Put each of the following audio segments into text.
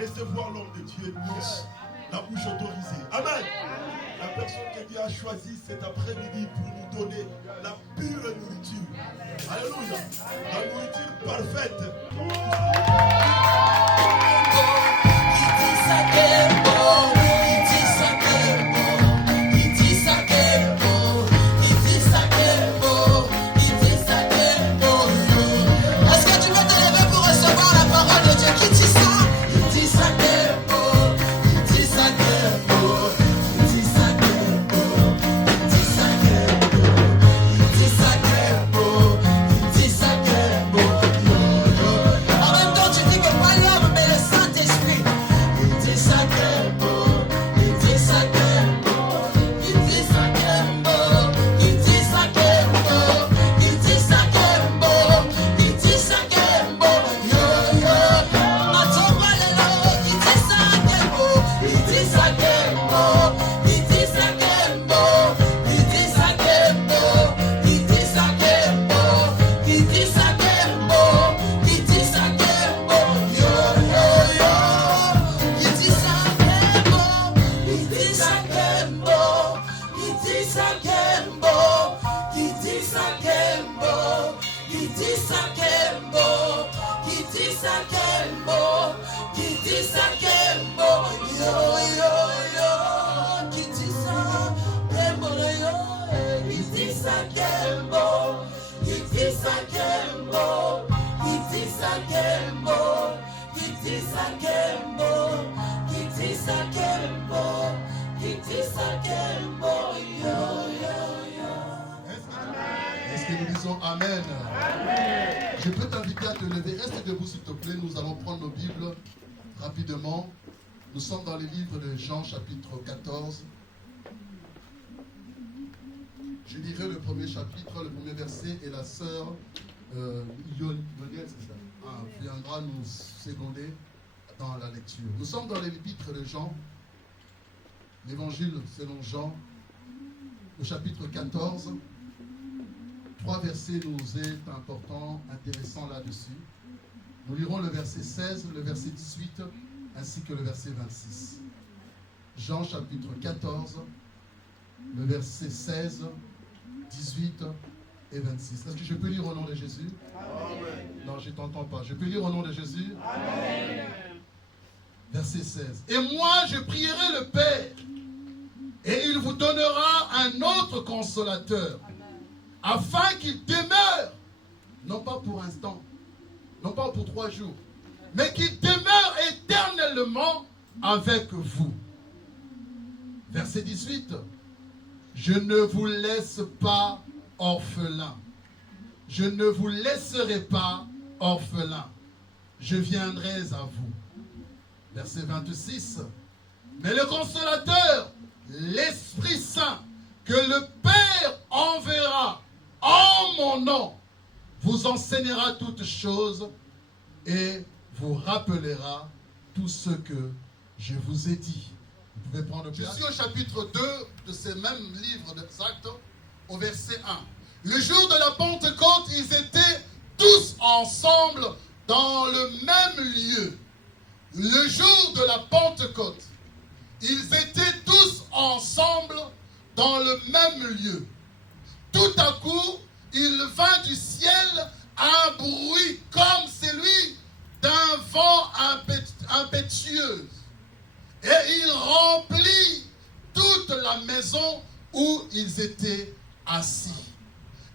recevoir l'homme de Dieu, la bouche autorisée. Amen. La personne que Dieu a choisie cet après-midi pour nous donner la pure nourriture. Alléluia. La nourriture parfaite. Est-ce que nous disons Amen? Amen. Je peux t'inviter à te lever. Reste debout s'il te plaît. Nous allons prendre nos Bibles rapidement. Nous sommes dans les livres de Jean chapitre 14. Je lirai le premier chapitre, le premier verset, et la sœur Yoniette viendra nous seconder dans la lecture. Nous sommes dans les livres de Jean, l'évangile selon Jean, au chapitre 14. 3 versets nous est important, intéressant là-dessus. Nous lirons le verset 16, le verset 18, ainsi que le verset 26. Jean chapitre 14, le verset 16, 18 et 26. Est-ce que je peux lire au nom de Jésus? Amen. Non, je ne t'entends pas. Je peux lire au nom de Jésus? Amen. Verset 16. Et moi, je prierai le Père, et il vous donnera un autre consolateur, afin qu'il demeure, non pas pour un temps, non pas pour 3 jours, mais qu'il demeure éternellement avec vous. Verset 18. Je ne vous laisse pas orphelin. Je ne vous laisserai pas orphelin. Je viendrai à vous. Verset 26. Mais le consolateur, l'Esprit Saint, que le Père enverra en mon nom, vous enseignera toutes choses et vous rappellera tout ce que je vous ai dit. Vous pouvez prendre place. Je suis au chapitre 2 de ce même livre des Actes, au verset 1. Le jour de la Pentecôte, ils étaient tous ensemble dans le même lieu. Le jour de la Pentecôte, ils étaient tous ensemble dans le même lieu. Tout à coup, il vint du ciel un bruit comme celui d'un vent impétueux. Et il remplit toute la maison où ils étaient assis.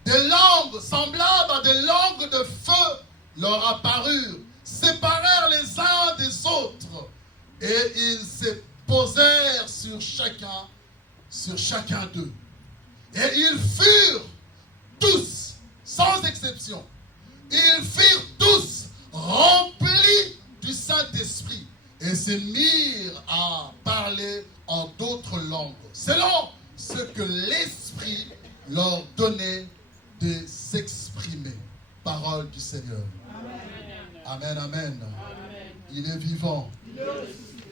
Des langues semblables à des langues de feu leur apparurent, séparèrent les uns des autres, et ils se posèrent sur chacun d'eux. Et ils furent tous, sans exception, ils furent tous remplis du Saint-Esprit et se mirent à parler en d'autres langues, selon ce que l'Esprit leur donnait de s'exprimer. Parole du Seigneur. Amen, amen. Amen. Il est vivant.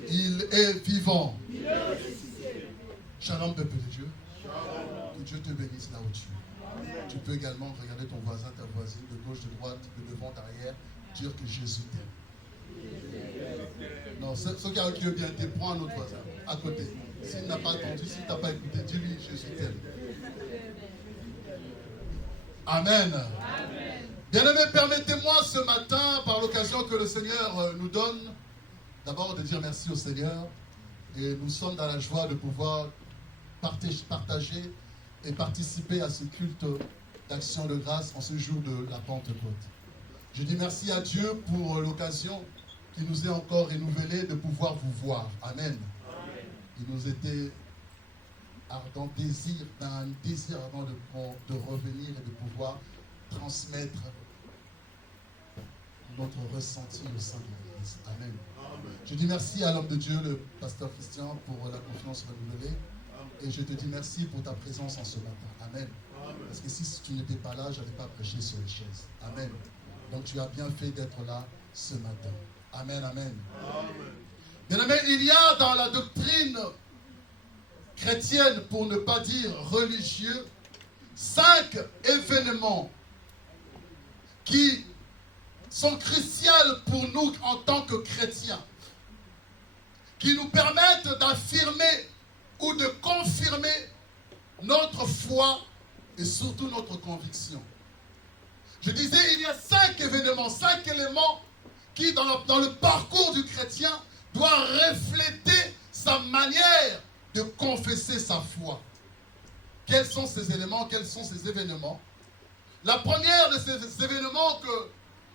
Il est vivant. Shalom, peuple de Dieu. Que Dieu te bénisse là où tu es. Amen. Tu peux également regarder ton voisin, ta voisine, de gauche, de droite, de devant, derrière, dire que Jésus t'aime. Non, Alors, ceux qui ont bien été, prends un autre voisin à côté. S'il n'a pas entendu, s'il t'a pas écouté, dis-lui, Jésus t'aime. Amen. Bien-aimés, permettez-moi ce matin, par l'occasion que le Seigneur nous donne, d'abord de dire merci au Seigneur. Et nous sommes dans la joie de pouvoir partager et participer à ce culte d'action de grâce en ce jour de la Pentecôte. Je dis merci à Dieu pour l'occasion qui nous est encore renouvelée de pouvoir vous voir. Amen. Il nous était un désir ardent de revenir et de pouvoir transmettre notre ressenti au sein de l'Église. Amen. Je dis merci à l'homme de Dieu, le pasteur Christian, pour la confiance renouvelée. Et je te dis merci pour ta présence en ce matin. Amen. Parce que si tu n'étais pas là, je n'allais pas prêcher sur les chaises. Amen. Donc tu as bien fait d'être là ce matin. Amen, amen. Bien-aimé, il y a dans la doctrine chrétienne, pour ne pas dire religieux, 5 événements qui sont cruciaux pour nous en tant que chrétiens, qui nous permettent d'affirmer ou de confirmer notre foi et surtout notre conviction. Je disais, il y a 5 événements, 5 éléments qui, dans le parcours du chrétien, doivent refléter sa manière de confesser sa foi. Quels sont ces éléments? Quels sont ces événements? La première de ces événements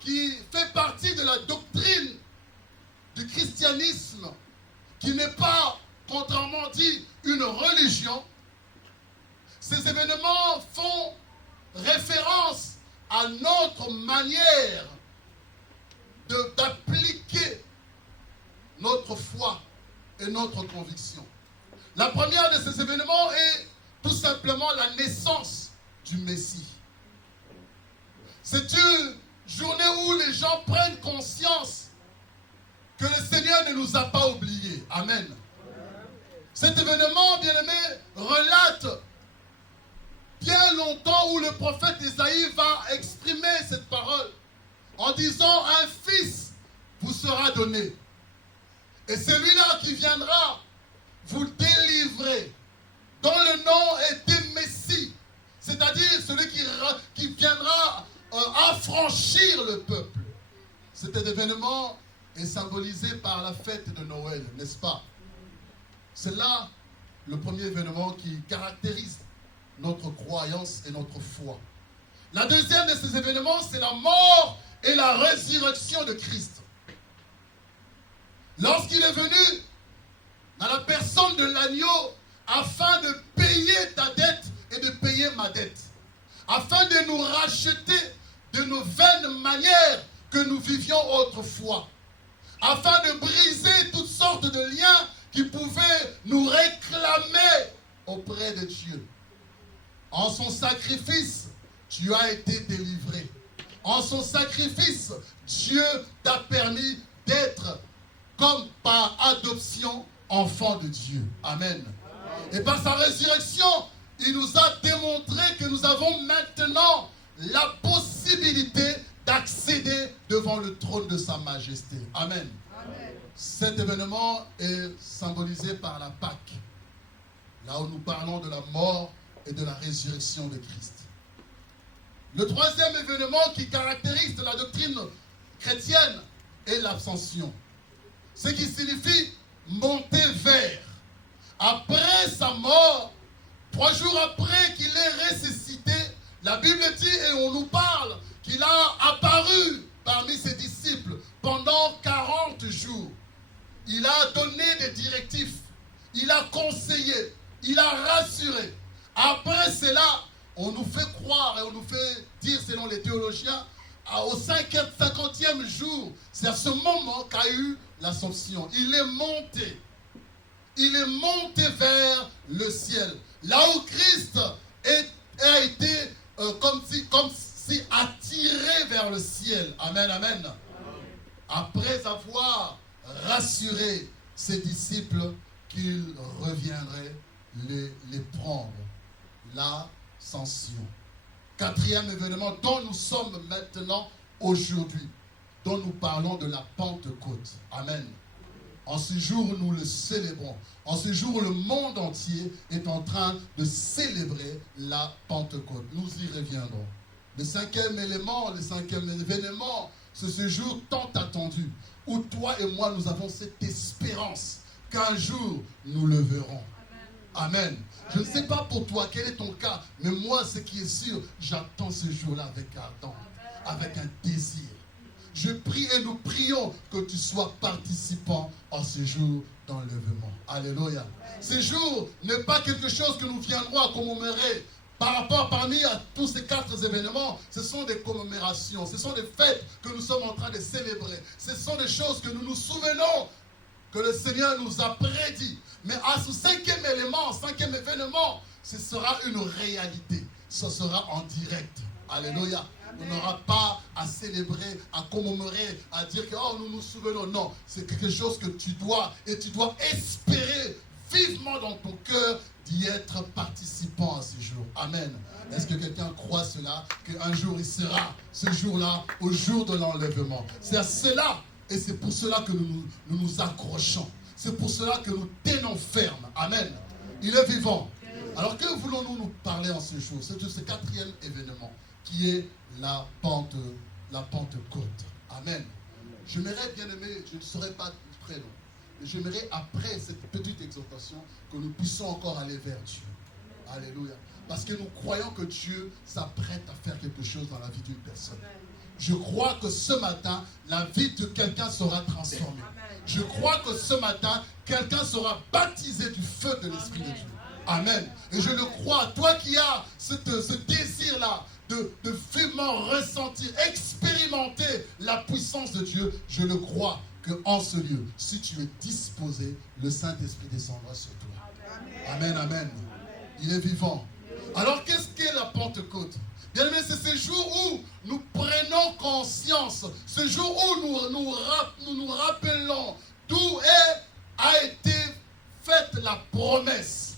qui fait partie de la doctrine du christianisme, qui n'est pas, contrairement dit, une religion, ces événements font référence à notre manière d'appliquer notre foi et notre conviction. La première de ces événements est tout simplement la naissance du Messie. C'est une journée où les gens prennent conscience que le Seigneur ne nous a pas oubliés. Amen. Cet événement, bien-aimé, relate bien longtemps où le prophète Isaïe va exprimer cette parole en disant: un fils vous sera donné. Et celui-là qui viendra vous délivrer, dont le nom est de Messie, c'est-à-dire celui qui viendra affranchir le peuple. Cet événement est symbolisé par la fête de Noël, n'est-ce pas? C'est là le premier événement qui caractérise notre croyance et notre foi. La deuxième de ces événements, c'est la mort et la résurrection de Christ. Lorsqu'il est venu dans la personne de l'agneau afin de payer ta dette et de payer ma dette, afin de nous racheter de nos vaines manières que nous vivions autrefois, afin de briser toutes sortes de liens qui pouvaient nous réclamer auprès de Dieu. En son sacrifice, tu as été délivré. En son sacrifice, Dieu t'a permis d'être, comme par adoption, enfant de Dieu. Amen. Et par sa résurrection, il nous a démontré que nous avons maintenant la possibilité d'accéder devant le trône de sa majesté. Amen. Amen. Cet événement est symbolisé par la Pâque, là où nous parlons de la mort et de la résurrection de Christ. Le troisième événement qui caractérise la doctrine chrétienne est l'Ascension, ce qui signifie monter vers. Après sa mort, 3 jours après qu'il ait ressuscité, la Bible dit et on nous parle qu'il a apparu parmi ses disciples pendant 40 jours. Il a donné des directives, il a conseillé, il a rassuré. Après cela, on nous fait croire et on nous fait dire, selon les théologiens, au 50e jour, c'est à ce moment qu'a eu l'Assomption. Il est monté. Il est monté vers le ciel. Là où Christ a été comme si attiré vers le ciel. Amen, amen. Après avoir rassuré ses disciples qu'il reviendrait les prendre. L'Ascension. 4e événement dont nous sommes maintenant aujourd'hui, dont nous parlons de la Pentecôte. Amen. En ce jour, nous le célébrons. En ce jour, le monde entier est en train de célébrer la Pentecôte. Nous y reviendrons. Le cinquième élément, le cinquième événement, c'est ce jour tant attendu, où toi et moi, nous avons cette espérance qu'un jour, nous le verrons. Amen. Je ne sais pas pour toi quel est ton cas, mais moi, ce qui est sûr, j'attends ce jour-là avec ardent, avec un désir. Je prie et nous prions que tu sois participant en ce jour d'enlèvement. Alléluia. Ce jour n'est pas quelque chose que nous viendrons à commémorer. Par rapport, parmi à tous ces 4 événements, ce sont des commémorations, ce sont des fêtes que nous sommes en train de célébrer. Ce sont des choses que nous nous souvenons que le Seigneur nous a prédit. Mais à ce 5e élément, 5e événement, ce sera une réalité. Ce sera en direct. Alléluia. On n'aura pas à célébrer, à commémorer, à dire que oh, nous nous souvenons. Non, c'est quelque chose que tu dois, et tu dois espérer vivement dans ton cœur d'y être participant à ce jour. Amen. Est-ce que quelqu'un croit cela, qu'un jour il sera, ce jour-là, au jour de l'enlèvement? C'est à cela, et c'est pour cela que nous nous accrochons. C'est pour cela que nous tenons ferme. Amen. Il est vivant. Alors que voulons-nous nous parler en ce jour? C'est de ce 4e événement qui est la Pentecôte. Amen. J'aimerais, bien aimé, je ne serai pas très long, mais j'aimerais, après cette petite exhortation, que nous puissions encore aller vers Dieu. Alléluia. Parce que nous croyons que Dieu s'apprête à faire quelque chose dans la vie d'une personne. Je crois que ce matin, la vie de quelqu'un sera transformée. Je crois que ce matin, quelqu'un sera baptisé du feu de l'Esprit de Dieu. Amen. Et je le crois. Toi qui as ce désir-là de vivement ressentir, expérimenter la puissance de Dieu, je le crois qu'en ce lieu, si tu es disposé, le Saint-Esprit descendra sur toi. Amen, amen. Il est vivant. Alors, qu'est-ce qu'est la Pentecôte? Bien aimé, c'est ce jour où nous prenons conscience, ce jour où nous nous rappelons d'où a été faite la promesse.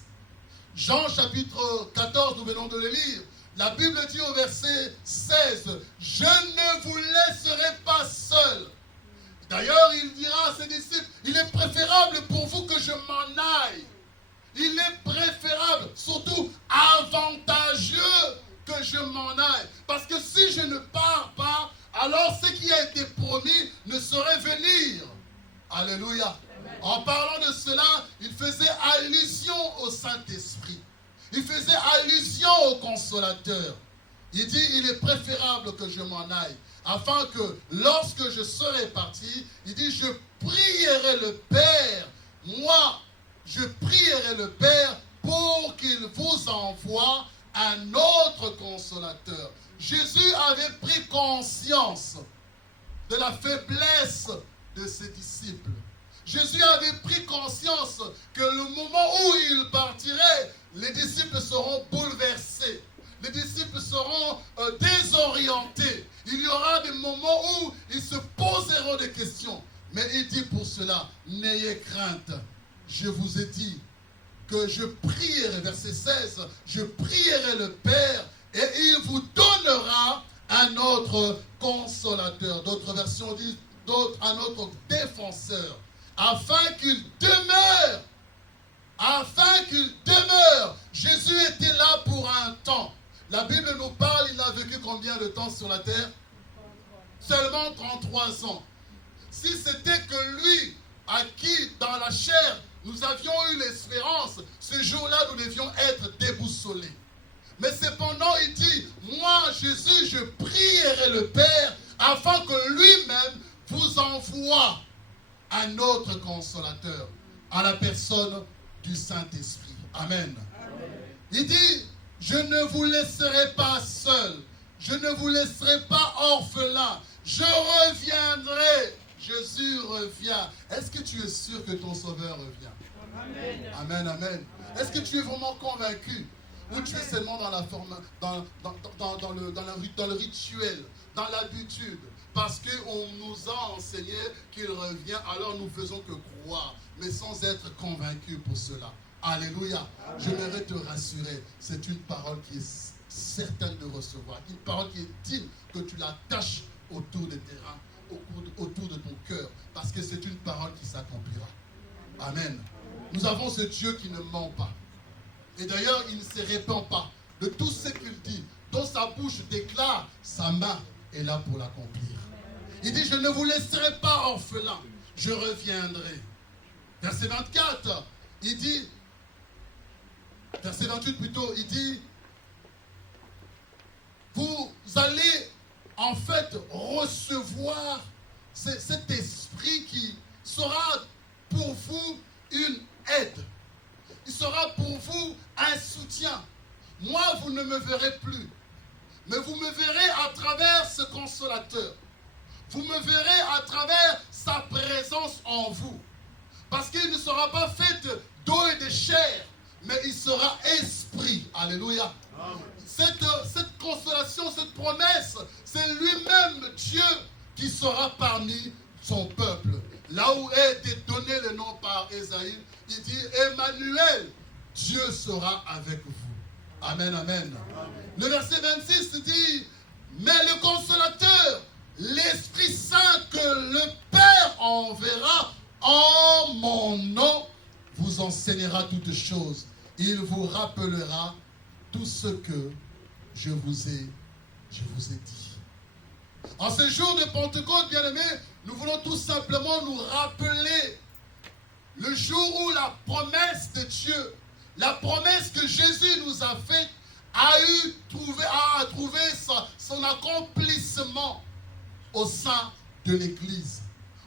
Jean chapitre 14, nous venons de le lire. La Bible dit au verset 16, « Je ne vous laisserai pas seul. » D'ailleurs, il dira à ses disciples, « Il est préférable pour vous que je m'en aille. » Il est préférable, surtout avantageux, que je m'en aille. Parce que si je ne pars pas, alors ce qui a été promis ne saurait venir. Alléluia. En parlant de cela, il faisait allusion au Saint-Esprit. Il faisait allusion au Consolateur. Il dit, il est préférable que je m'en aille. Afin que lorsque je serai parti, il dit, je prierai le Père. Moi, je prierai le Père pour qu'il vous envoie un autre Consolateur. Jésus avait pris conscience de la faiblesse de ses disciples. Jésus avait pris conscience que le moment où il partirait, les disciples seront bouleversés. Les disciples seront désorientés. Il y aura des moments où ils se poseront des questions. Mais il dit pour cela, n'ayez crainte. Je vous ai dit que je prierai, verset 16, je prierai le Père et il vous donnera un autre consolateur. D'autres versions disent un autre défenseur. Afin qu'il demeure. Afin qu'il demeure. Jésus était là pour un temps. La Bible nous parle, il a vécu combien de temps sur la terre? Seulement 33 ans. Si c'était que lui, à qui, dans la chair, nous avions eu l'espérance, ce jour-là, nous devions être déboussolés. Mais cependant, il dit, moi, Jésus, je prierai le Père afin que lui-même vous envoie un autre consolateur à la personne du Saint-Esprit. Amen. Amen. Il dit, je ne vous laisserai pas seul, je ne vous laisserai pas orphelin, je reviendrai. Jésus revient. Est-ce que tu es sûr que ton Sauveur revient? Amen. Amen, amen. Est-ce que tu es vraiment convaincu? Ou tu es seulement dans la forme, dans le rituel, dans l'habitude? Parce qu'on nous a enseigné qu'il revient, alors nous faisons que croire, mais sans être convaincus pour cela. Alléluia. Amen. J'aimerais te rassurer, c'est une parole qui est certaine de recevoir, une parole qui est digne que tu l'attaches autour de tes reins, autour de ton cœur, parce que c'est une parole qui s'accomplira. Amen. Nous avons ce Dieu qui ne ment pas. Et d'ailleurs, il ne se répand pas. De tout ce qu'il dit, dont sa bouche déclare, sa main est là pour l'accomplir. Il dit, je ne vous laisserai pas orphelin, je reviendrai. Verset 24, il dit, verset 28 plutôt, il dit, vous allez en fait recevoir cet esprit qui sera pour vous une aide. Il sera pour vous un soutien. Moi, vous ne me verrez plus. Mais vous me verrez à travers ce consolateur. Vous me verrez à travers sa présence en vous. Parce qu'il ne sera pas fait d'eau et de chair, mais il sera esprit. Alléluia. Amen. Cette consolation, cette promesse, c'est lui-même Dieu qui sera parmi son peuple. Là où est été donné le nom par Ésaïe, il dit Emmanuel, Dieu sera avec vous. Amen, amen. Le verset 26 dit, mais le consolateur, l'Esprit Saint que le Père enverra en mon nom, vous enseignera toutes choses. Il vous rappellera tout ce que je vous ai dit. En ce jour de Pentecôte, bien-aimés, nous voulons tout simplement nous rappeler le jour où la promesse de Dieu, la promesse que Jésus nous a faite, a trouvé son accomplissement au sein de l'Église,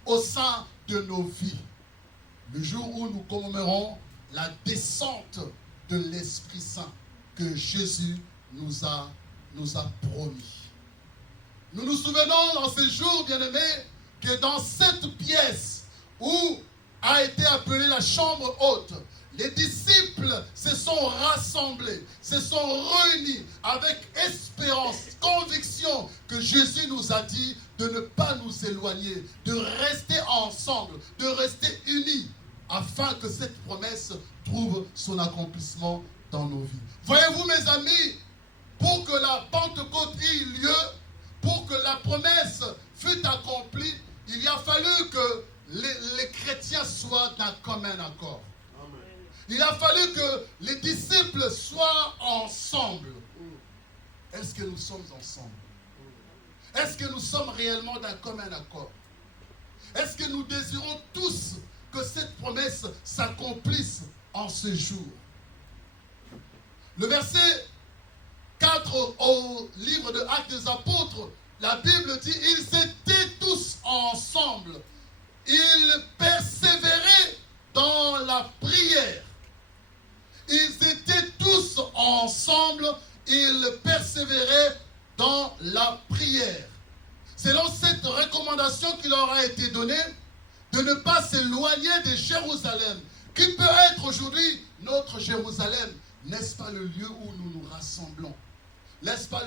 au sein de nos vies. Le jour où nous commémorons la descente de l'Esprit Saint que Jésus nous a promis. Nous nous souvenons dans ces jours, bien-aimés, que dans cette pièce où a été appelée la chambre haute, les disciples se sont rassemblés, se sont réunis avec espérance, conviction que Jésus nous a dit de ne pas nous éloigner, de rester ensemble, de rester unis, afin que cette promesse trouve son accomplissement dans nos vies. Voyez-vous, mes amis, pour que la Pentecôte ait lieu, pour que la promesse fût accomplie, il a fallu que les chrétiens soient d'un commun accord. Il a fallu que les disciples soient ensemble. Est-ce que nous sommes ensemble? Est-ce que nous sommes réellement d'un commun accord? Est-ce que nous désirons tous que cette promesse s'accomplisse en ce jour? Le verset 4 au livre de Actes des Apôtres, la Bible dit, ils étaient tous ensemble. Ils persévéraient dans la prière. Ils étaient tous ensemble, ils persévéraient dans la prière. Selon cette recommandation qui leur a été donnée, de ne pas s'éloigner de Jérusalem, qui peut être aujourd'hui notre Jérusalem. N'est-ce pas le lieu où nous nous rassemblons? N'est-ce pas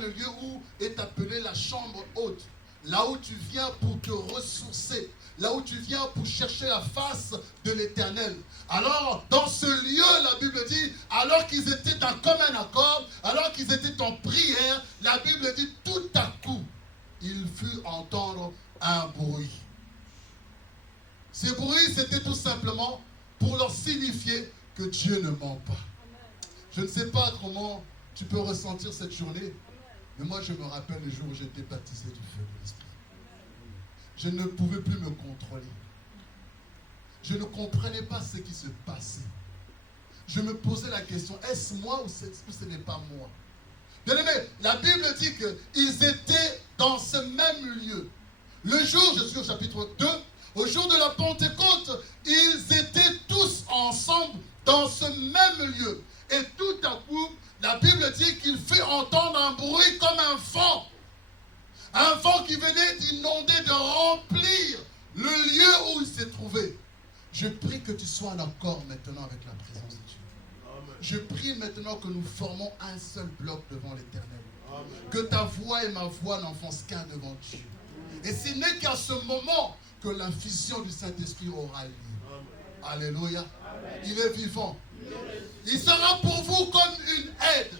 le lieu où est appelée la chambre haute? Là où tu viens pour te ressourcer, là où tu viens pour chercher la face de l'Éternel. Alors, dans ce lieu, la Bible dit, alors qu'ils étaient en commun accord, alors qu'ils étaient en prière, la Bible dit, tout à coup, il fut entendre un bruit. Ce bruit, c'était tout simplement pour leur signifier que Dieu ne ment pas. Je ne sais pas comment tu peux ressentir cette journée, mais moi je me rappelle le jour où j'étais baptisé du feu de l'Esprit. Je ne pouvais plus me contrôler. Je ne comprenais pas ce qui se passait. Je me posais la question, est-ce moi ou ce n'est pas moi? Bien-aimé, la Bible dit qu'ils étaient dans ce même lieu. Le jour, je suis au chapitre 2, au jour de la Pentecôte, ils étaient tous ensemble dans ce même lieu. Et tout à coup, la Bible dit qu'il fait entendre un bruit comme un vent. Un vent qui venait d'inonder, de remplir le lieu où il s'est trouvé. Je prie que tu sois en accord maintenant avec la présence de Dieu. Amen. Je prie maintenant que nous formons un seul bloc devant l'Éternel. Amen. Que ta voix et ma voix n'enfoncent qu'un devant Dieu. Amen. Et ce n'est qu'à ce moment que l'infusion du Saint-Esprit aura lieu. Amen. Alléluia. Amen. Il est vivant. Il sera pour vous comme une aide.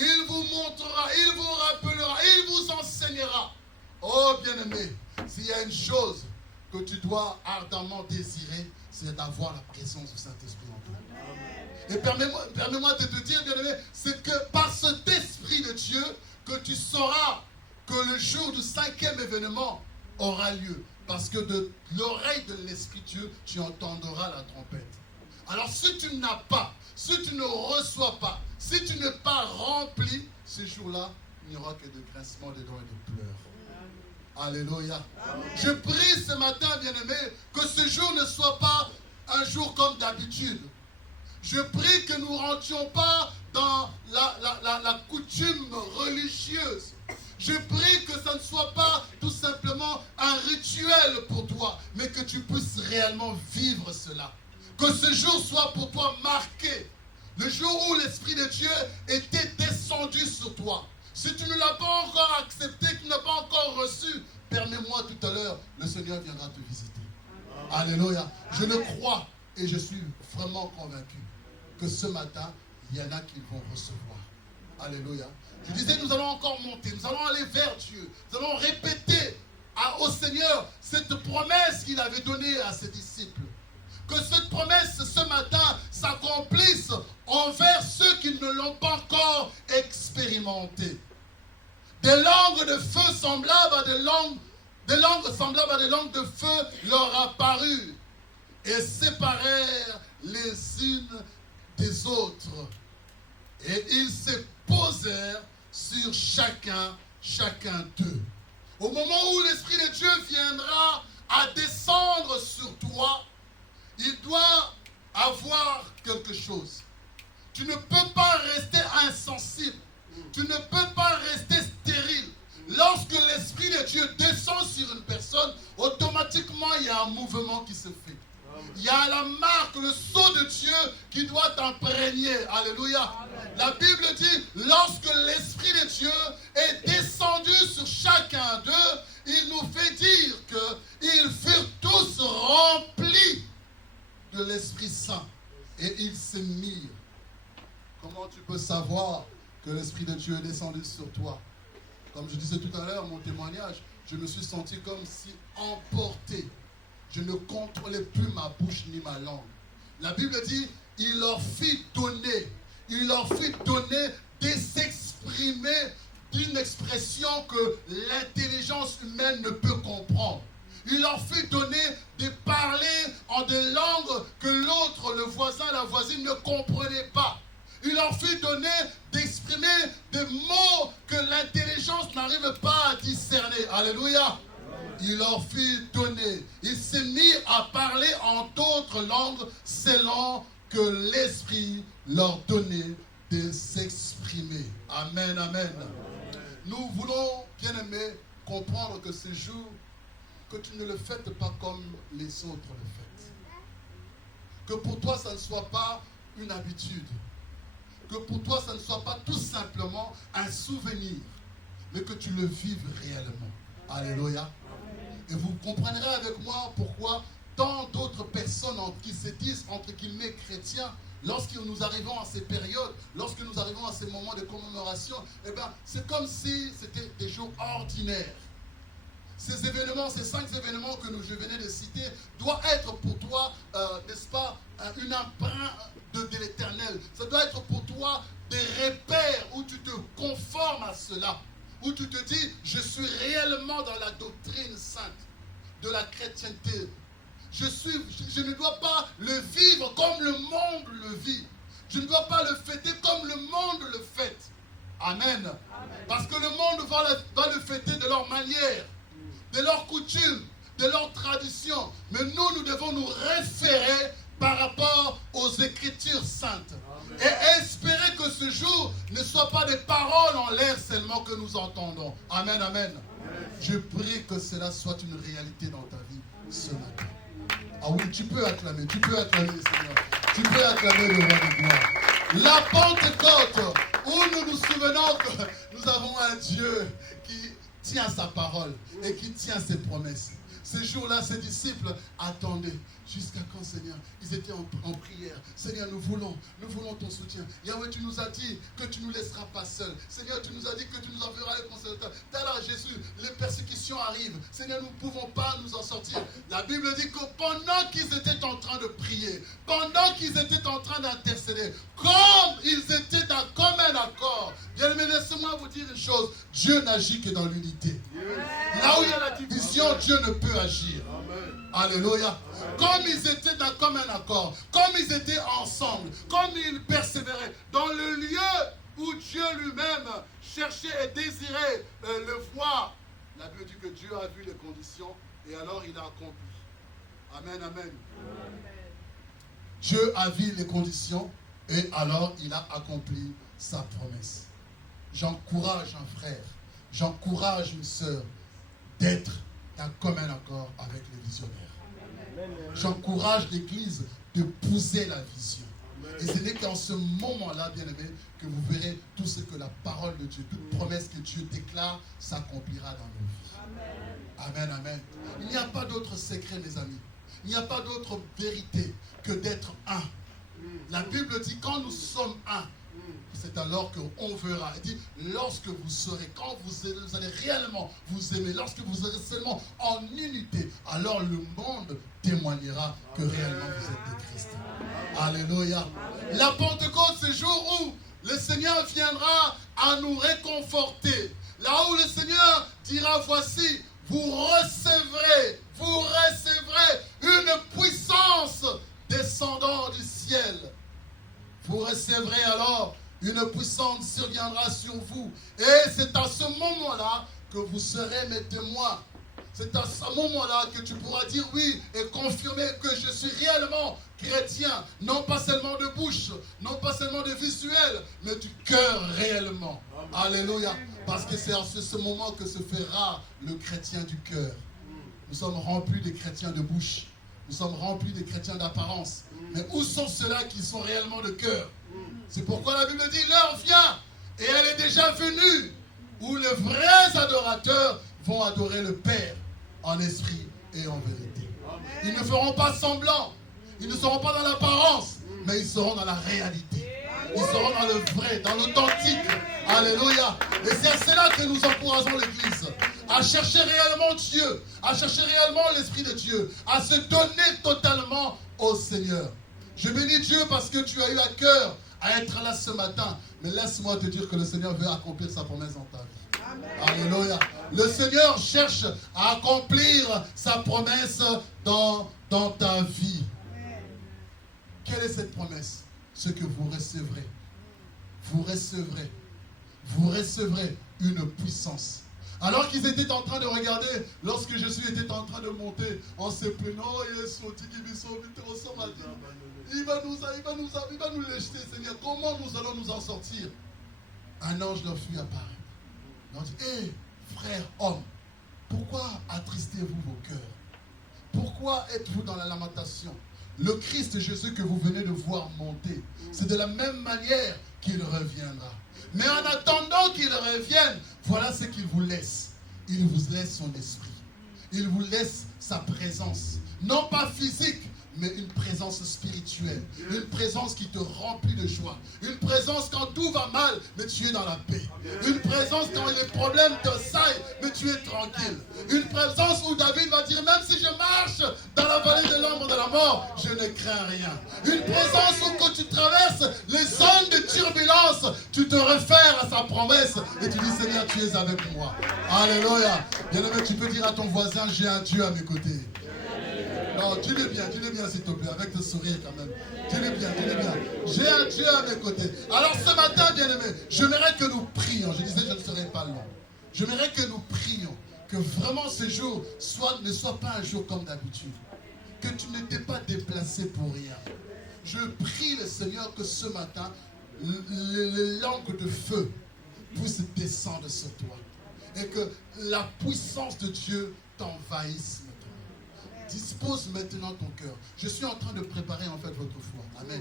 Il vous montrera, il vous rappellera, il vous enseignera. Oh bien-aimé, s'il y a une chose que tu dois ardemment désirer, c'est d'avoir la présence du Saint-Esprit en toi. Et permets-moi de te dire, bien-aimé, c'est que par cet Esprit de Dieu que tu sauras que le jour du 5e événement aura lieu. Parce que de l'oreille de l'Esprit de Dieu, tu entendras la trompette. Alors si tu n'as pas, si tu ne reçois pas, si tu n'es pas rempli, ce jour-là, il n'y aura que de grincements de dents et de pleurs. Alléluia. Je prie ce matin, bien-aimé, que ce jour ne soit pas un jour comme d'habitude. Je prie que nous ne rentrions pas dans la coutume religieuse. Je prie que ça ne soit pas tout simplement un rituel pour toi, mais que tu puisses réellement vivre cela. Que ce jour soit pour toi marqué. Le jour où l'Esprit de Dieu était descendu sur toi. Si tu ne l'as pas encore accepté, que tu n'as pas encore reçu, permets-moi tout à l'heure, le Seigneur viendra te visiter. Alléluia. Je le crois et je suis vraiment convaincu que ce matin, il y en a qui vont recevoir. Alléluia. Je disais, nous allons encore monter, nous allons aller vers Dieu, nous allons répéter au Seigneur cette promesse qu'il avait donnée à ses disciples. Que cette promesse ce matin s'accomplisse envers ceux qui ne l'ont pas encore expérimenté. Des langues de feu semblables à des langues de feu leur apparurent et séparèrent les unes des autres. Et ils se posèrent sur chacun d'eux. Au moment où l'Esprit de Dieu viendra à descendre sur toi, il doit avoir quelque chose. Tu ne peux pas rester insensible. Tu ne peux pas rester stérile. Lorsque l'Esprit de Dieu descend sur une personne, automatiquement il y a un mouvement qui se fait. Il y a la marque, le sceau de Dieu qui doit t'imprégner. Alléluia. La Bible dit, lorsque l'Esprit de Dieu est descendu sur chacun d'eux, il nous fait dire qu'ils furent tous remplis de l'Esprit Saint. Et ils se mirent. Comment tu peux savoir que l'Esprit de Dieu est descendu sur toi? Comme je disais tout à l'heure, mon témoignage, je me suis senti comme si emporté. Je ne contrôlais plus ma bouche ni ma langue. La Bible dit, il leur fit donner de s'exprimer d'une expression que l'intelligence humaine ne peut comprendre. Il leur fit donner de parler en des langues que l'autre, le voisin, la voisine ne comprenait pas. Il leur fit donner d'exprimer des mots que l'intelligence n'arrive pas à discerner. Alléluia. Il leur fit donner. Il s'est mis à parler en d'autres langues selon que l'Esprit leur donnait de s'exprimer. Amen, amen. Nous voulons, bien-aimés, comprendre que ce jour, que tu ne le fêtes pas comme les autres le fêtent. Que pour toi, ça ne soit pas une habitude. Que pour toi, ça ne soit pas tout simplement un souvenir, mais que tu le vives réellement. Alléluia. Et vous comprendrez avec moi pourquoi tant d'autres personnes qui se disent, entre guillemets, chrétiens, lorsque nous arrivons à ces périodes, lorsque nous arrivons à ces moments de commémoration, eh bien, c'est comme si c'était des jours ordinaires. Ces événements, ces 5 événements que je venais de citer, doivent être pour toi, n'est-ce pas, une empreinte de l'Éternel. Ça doit être pour toi des repères où tu te conformes à cela. Où tu te dis, je suis réellement dans la doctrine sainte de la chrétienté. Je ne dois pas le vivre comme le monde le vit. Je ne dois pas le fêter comme le monde le fête. Amen. Amen. Parce que le monde va le fêter de leur manière, de leurs coutumes, de leurs traditions. Mais nous devons nous référer par rapport aux Écritures saintes. Amen. Et espérer que ce jour ne soit pas des paroles en l'air seulement que nous entendons. Amen, amen. Amen. Je prie que cela soit une réalité dans ta vie ce matin. Ah oui, tu peux acclamer, Seigneur. Tu peux acclamer le roi de gloire. La Pentecôte, où nous nous souvenons que nous avons un Dieu qui tient sa parole et qui tient ses promesses. Ces jours-là, ces disciples attendaient. Jusqu'à quand, Seigneur? Ils étaient en prière. Seigneur, nous voulons ton soutien. Yahweh, tu nous as dit que tu ne nous laisseras pas seuls. Seigneur, tu nous as dit que tu nous enverras les consolateurs. Alors, Jésus, les persécutions arrivent. Seigneur, nous ne pouvons pas nous en sortir. La Bible dit que pendant qu'ils étaient en train de prier, pendant qu'ils étaient en train d'intercéder, comme ils étaient dans commun accord, bien aimé, laissez-moi vous dire une chose. Dieu n'agit que dans l'unité. Là où il y a la division, Dieu ne peut agir. Alléluia. Comme ils étaient dans commun accord, comme ils étaient ensemble, comme ils persévéraient dans le lieu où Dieu lui-même cherchait et désirait le voir. La Bible dit que Dieu a vu les conditions et alors il a accompli. Amen, amen. Dieu a vu les conditions et alors il a accompli sa promesse. J'encourage un frère, j'encourage une sœur d'être d'un commun accord avec les visionnaires. J'encourage l'Église de pousser la vision. Et ce n'est qu'en ce moment-là, bien-aimés, que vous verrez tout ce que la parole de Dieu, toute promesse que Dieu déclare, s'accomplira dans nos vies. Amen, amen. Il n'y a pas d'autre secret, mes amis. Il n'y a pas d'autre vérité que d'être un. La Bible dit, quand nous sommes un, c'est alors qu'on verra. Il dit, lorsque vous serez, quand vous allez réellement vous aimer, lorsque vous serez seulement en unité, alors le monde témoignera que réellement vous êtes des Christ. Alléluia. La Pentecôte, c'est le jour où le Seigneur viendra à nous réconforter. Là où le Seigneur dira, voici, vous recevrez une puissance descendant du ciel. Vous recevrez alors une puissance surviendra sur vous. Et c'est à ce moment-là que vous serez mes témoins. C'est à ce moment-là que tu pourras dire oui et confirmer que je suis réellement chrétien. Non pas seulement de bouche, non pas seulement de visuel, mais du cœur réellement. Amen. Alléluia. Parce que c'est à ce moment que se fera le chrétien du cœur. Nous sommes remplis de chrétiens de bouche. Nous sommes remplis de chrétiens d'apparence. Mais où sont ceux-là qui sont réellement de cœur? C'est pourquoi la Bible dit, l'heure vient, et elle est déjà venue, où les vrais adorateurs vont adorer le Père en esprit et en vérité. Ils ne feront pas semblant, ils ne seront pas dans l'apparence, mais ils seront dans la réalité. Ils seront dans le vrai, dans l'authentique. Alléluia. Et c'est à cela que nous encourageons l'Église. À chercher réellement Dieu, à chercher réellement l'Esprit de Dieu, à se donner totalement au Seigneur. Je bénis Dieu parce que tu as eu à cœur à être là ce matin. Mais laisse-moi te dire que le Seigneur veut accomplir sa promesse dans ta vie. Amen. Alléluia. Le Seigneur cherche à accomplir sa promesse dans ta vie. Amen. Quelle est cette promesse? Ce que vous recevrez. Vous recevrez une puissance. Alors qu'ils étaient en train de regarder, lorsque Jésus était en train de monter, en se plaignant, il va nous les jeter, Seigneur. Comment nous allons nous en sortir? Un ange leur fut apparu. Il dit, hé, frères, hommes, pourquoi attristez-vous vos cœurs? Pourquoi êtes-vous dans la lamentation? Le Christ Jésus que vous venez de voir monter, c'est de la même manière qu'il reviendra. Mais en attendant qu'il revienne, voilà ce qu'il vous laisse. Il vous laisse son esprit. Il vous laisse sa présence. Non pas physique, mais une présence spirituelle. Une présence qui te remplit de joie. Une présence quand tout va mal, mais tu es dans la paix. Une présence quand les problèmes t'assaillent, mais tu es tranquille. Une présence où David va dire, même si je marche dans la vallée de l'ombre de la mort, je ne crains rien. Une présence où quand tu traverses les zones de turbulence, tu te réfères à sa promesse et tu dis, Seigneur, tu es avec moi. Alléluia. Bien-aimé, tu peux dire à ton voisin, j'ai un Dieu à mes côtés. Non, dis-le bien s'il te plaît, avec le sourire quand même. Dis-le bien. J'ai un Dieu à mes côtés. Alors ce matin, bien-aimé, j'aimerais que nous prions. Je disais, je ne serai pas long. J'aimerais que nous prions, que vraiment ce jour ne soit pas un jour comme d'habitude. Que tu ne t'es pas déplacé pour rien. Je prie le Seigneur que ce matin, les langues de feu puissent descendre sur toi. Et que la puissance de Dieu t'envahisse. Dispose maintenant ton cœur. Je suis en train de préparer en fait votre foi. Amen.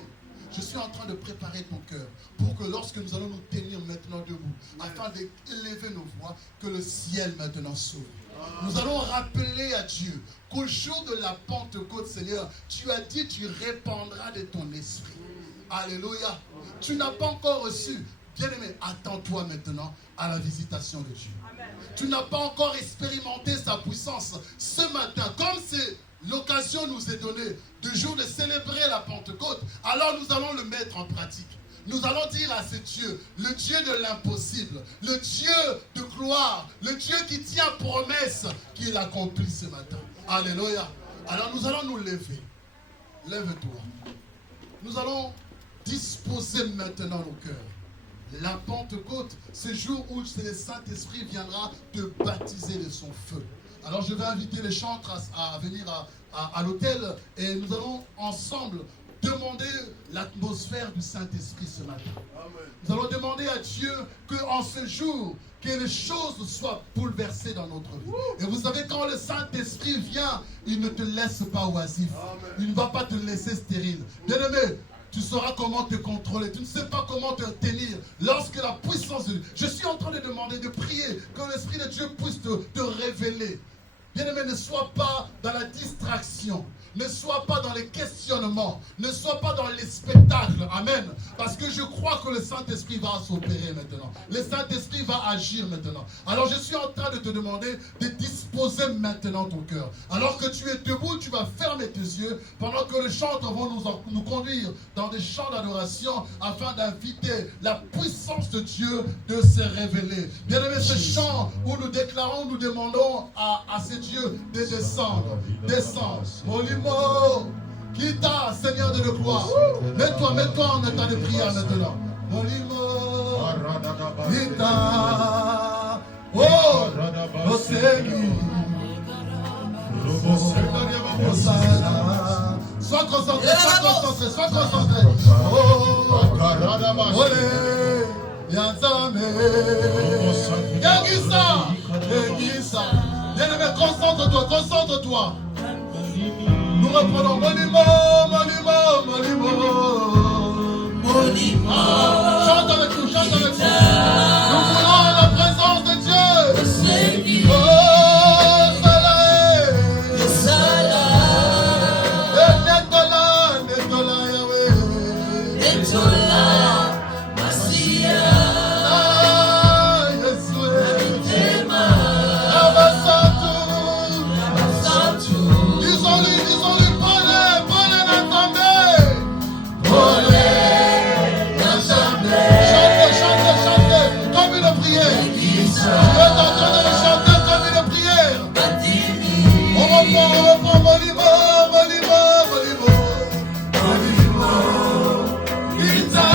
Je suis en train de préparer ton cœur pour que lorsque nous allons nous tenir maintenant debout, afin d'élever nos voix, que le ciel maintenant s'ouvre. Nous allons rappeler à Dieu qu'au jour de la Pentecôte, Seigneur, tu as dit tu répandras de ton esprit. Alléluia. Tu n'as pas encore reçu. Bien-aimé, attends-toi maintenant à la visitation de Dieu. Amen. Tu n'as pas encore expérimenté sa puissance ce matin. Comme c'est l'occasion nous est donnée du jour de célébrer la Pentecôte, alors nous allons le mettre en pratique. Nous allons dire à ce Dieu, le Dieu de l'impossible, le Dieu de gloire, le Dieu qui tient promesse qu'il accomplit ce matin. Alléluia. Alors nous allons nous lever. Lève-toi. Nous allons disposer maintenant nos cœurs. La Pentecôte, ce jour où le Saint-Esprit viendra te baptiser de son feu. Alors je vais inviter les chantres à venir à l'autel et nous allons ensemble demander l'atmosphère du Saint-Esprit ce matin. Amen. Nous allons demander à Dieu qu'en ce jour, que les choses soient bouleversées dans notre vie. Et vous savez, quand le Saint-Esprit vient, il ne te laisse pas oisif. Amen. Il ne va pas te laisser stérile. Bien-aimé, tu sauras comment te contrôler. Tu ne sais pas comment te tenir lorsque la puissance de Dieu... Je suis en train de demander, de prier que l'Esprit de Dieu puisse te révéler. Bien-aimé, ne sois pas dans la distraction. Ne sois pas dans les questionnements. Ne sois pas dans les spectacles. Amen. Parce que je crois que le Saint-Esprit va s'opérer maintenant. Le Saint-Esprit va agir maintenant. Alors je suis en train de te demander de disposer maintenant ton cœur. Alors que tu es debout, tu vas fermer tes yeux pendant que les chanteurs vont nous conduire dans des chants d'adoration afin d'inviter la puissance de Dieu de se révéler. Bien aimé, ce chant où nous déclarons, nous demandons à ce Dieu de descendre. Descendre. Kita, Seigneur de gloire. Mets-toi en état de prière maintenant. Molimo, Kita, oh Seigneur. Sois concentré. Oh, olé, Yanzame, Yagisa. Bien-aimé, concentre-toi. Nous reprenons Molimo. Chante avec nous. Nous voulons la présence de Dieu. Oh, Salah. Netola, Yahweh. Netola, Masia. Ah, Yeshua. Abasatu. Disons-lui, prenez l'assemblée. Chantez, comme une prière. Tu es en train de le chanter comme une prière. On reprend, Molimo. Ita.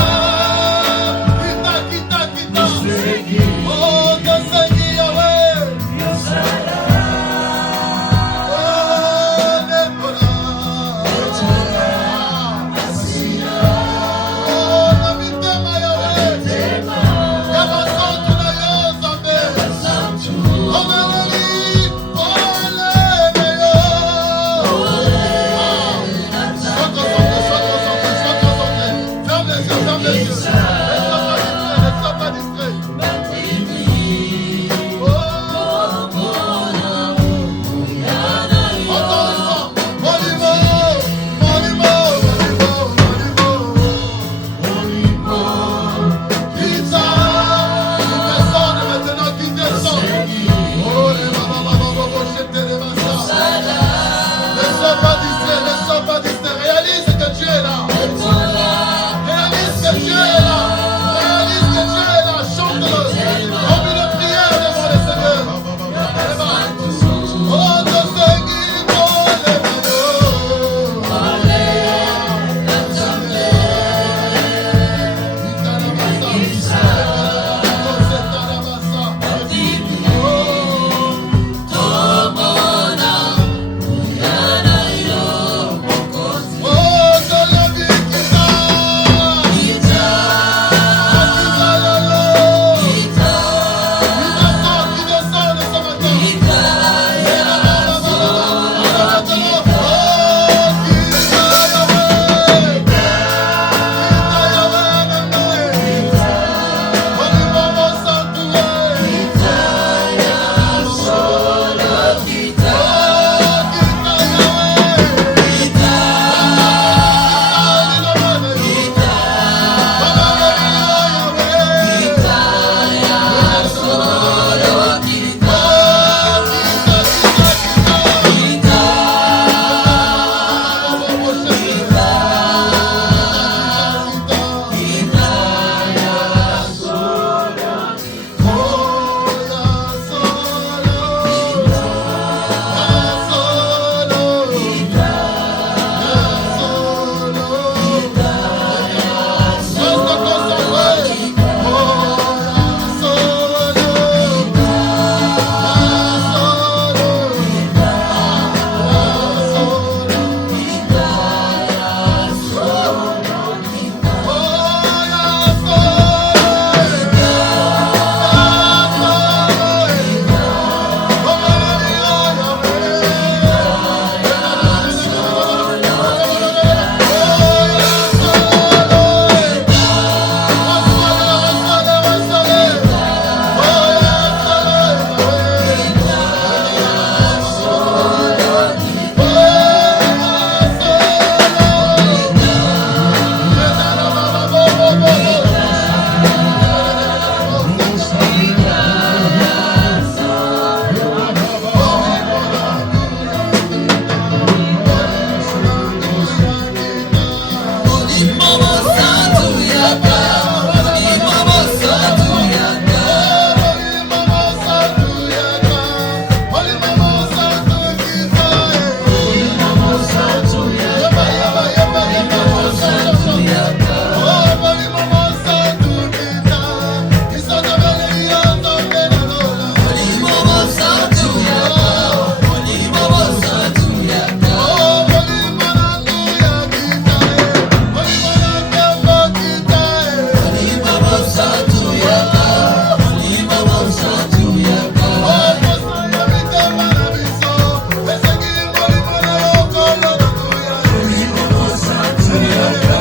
Seigneur.